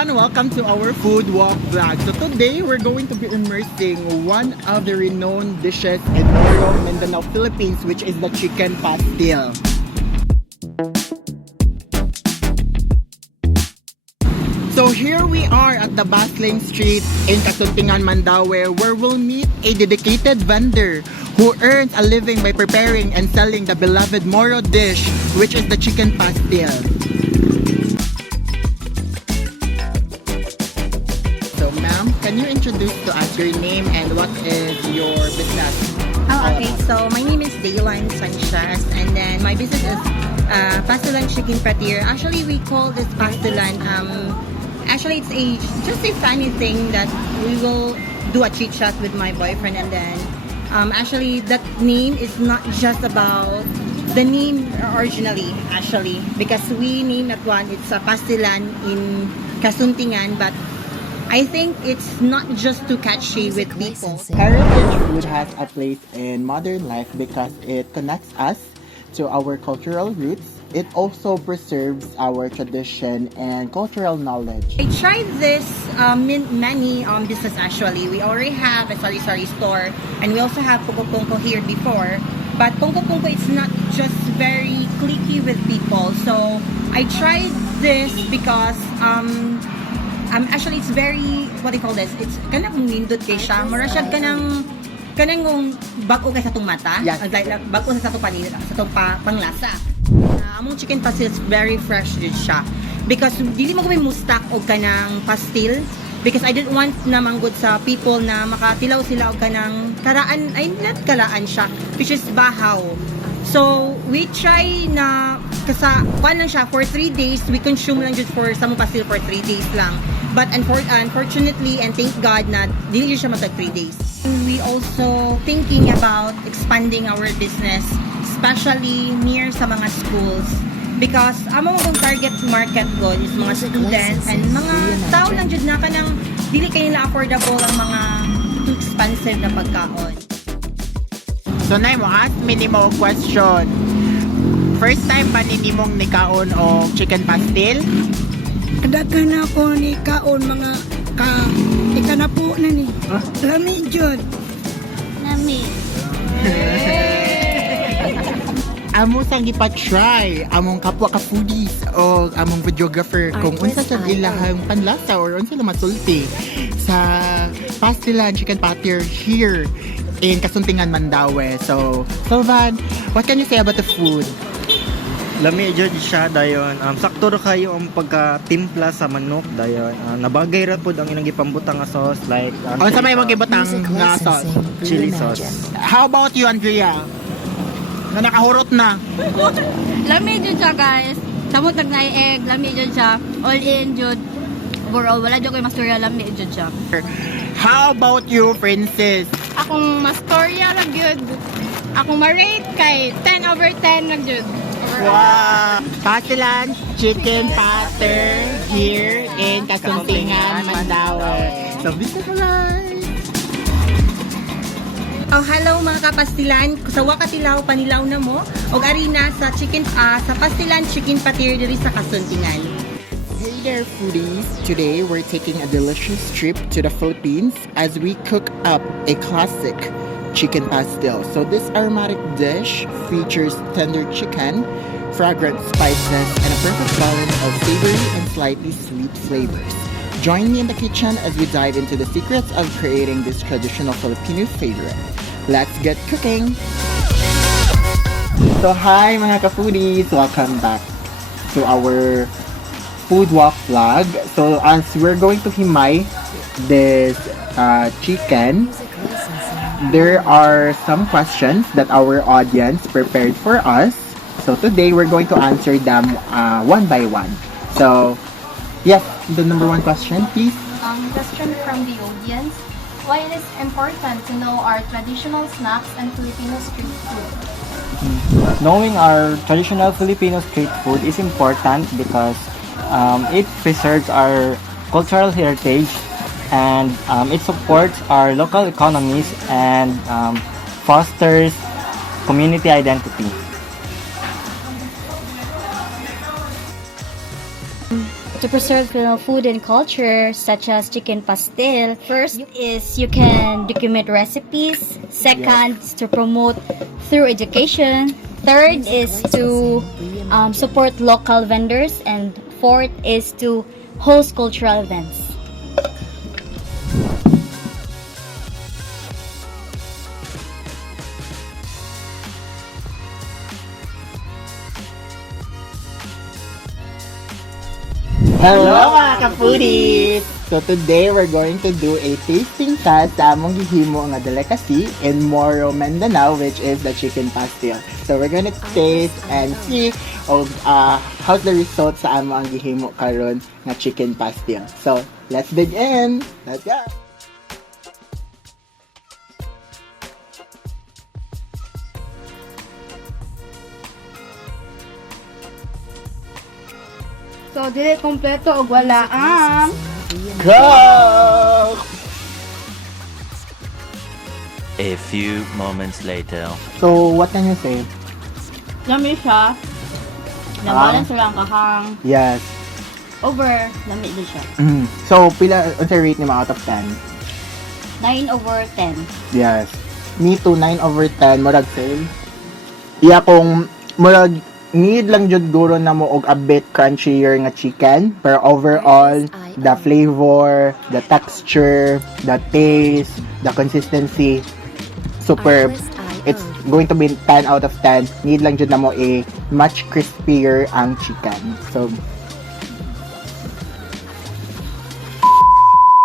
everyone, welcome to our food walk vlog. So today we're going to be immersing one of the renowned dishes in Moro, Mindanao, Philippines, which is the chicken pastil. So here we are at the bustling street in Kasuntingan, Mandaue, where we'll meet a dedicated vendor who earns a living by preparing and selling the beloved Moro dish, which is the chicken pastil. So ma'am, can you introduce to us your name and what is your business? Okay. So my name is Daylan Sanchez, and then my business is Pastilan Chicken Patir. Actually, we call this Pastilan. Actually, it's just a funny thing that we will do a chit chat with my boyfriend, and then actually that name is not just about the name originally. Actually, because we named that one, it's a Pastilan in Kasuntingan, but I think it's not just too catchy with people. Heritage food has a place in modern life because it connects us to our cultural roots. It also preserves our tradition and cultural knowledge. I tried this many business actually. We already have a sari-sari store, and we also have Punko Punko here before. But Punko Punko is not just very cliquey with people. So I tried this because actually it's very, what do you call this? It's kanang nindot kay siya. Mura siya kanang bago kay sa tong mata. Yes. Like bago sa tong panila, sa tong panglasa. Among chicken pastil is very fresh din siya. Because dili mo kami mustak og kanang pastil, because I didn't want na manggod sa people na makatilaw sila og kanang karaan, ay not karaan siya, which is bahaw. So we try na kasa kuan lang siya for 3 days, we consume lang jud for sa mo pastil for 3 days lang. But unfortunately, and thank God na dili siya matag 3 days. We also thinking about expanding our business, especially near sa mga schools, because among kong target market ko is mga students and mga tao lang jud na kanang dili kay nila affordable ang mga too expensive na pagkaon. So nay mo ask me nimo question. First time pa nimong nikaon o chicken pastil? Kadaghan ako ni kaon mga ikanapo na ni. Lami jud. Nami. Amo sang gipa-try among kapwa ka foodies o among videographer kung unsa sa ilahang panlasa or unsa na masulti sa Pastilan Chicken Patir here in Kasuntingan, Mandaue. So, Sylvan, what can you say about the food? Lami jud siya dayon. Sakto ra kayo ang pagka-timpla sa manok dayon. Nabagay ra pud ang ilang gipambutang nga sauce like Unsa may mga gibutang nga sauce? chili sauce. How about you, Andrea? Na nakahurot na. Lami jud siya, guys. Samot na egg, lami jud siya. All in jud. Overall, wala jud koy masturya, lami jud siya. How about you, Princess? Akong mastorya lang jud. Akong ma-rate kay 10 over 10 lang jud. Wow! Pastilan Chicken Patir here in Kasuntingan, Mandaue. So, visit us! Oh, hello mga kapastilan. Sa Wakatilaw, panilaw na mo. Og arena sa sa Pastilan Chicken Patir diri sa Kasuntingan. Hey there, foodies! Today, we're taking a delicious trip to the Philippines as we cook up a classic chicken pastil. So this aromatic dish features tender chicken, fragrant spices, and a perfect balance of savory and slightly sweet flavors. Join me in the kitchen as we dive into the secrets of creating this traditional Filipino favorite. Let's get cooking! So hi mga ka-foodies! Welcome back to our food walk vlog. So as we're going to himay this chicken, there are some questions that our audience prepared for us. So today we're going to answer them one by one. So yes, the number one question, please. Question from the audience. Why it is important to know our traditional snacks and Filipino street food? Knowing our traditional Filipino street food is important because it preserves our cultural heritage, and it supports our local economies and fosters community identity. to preserve Filipino food and culture, such as chicken pastel. First is you can document recipes. Second is to promote through education. Third is to support local vendors. And fourth is to host cultural events. Hello mga ka-foodies! So today we're going to do a tasting test sa among gihimo nga delicacy in Moro, Mindanao, which is the chicken pastel. So we're gonna taste and see how's the result sa among gihimo karon nga chicken pastel. So let's begin! Let's go! So, dili kompleto og wala ang Go! A few moments later. So what can you say? lami siya. Na-balance lang kahang Yes. over, lami din siya. So pila unsa rate nimo out of 10? 9/10. Yes. Me too, 9/10, murag same. Iya kung murag need lang jud guro na mo og a bit crunchier nga chicken, pero overall the flavor, the texture, the taste, the consistency superb. It's going to be 10 out of 10. Need lang jud na mo a much crispier ang chicken. So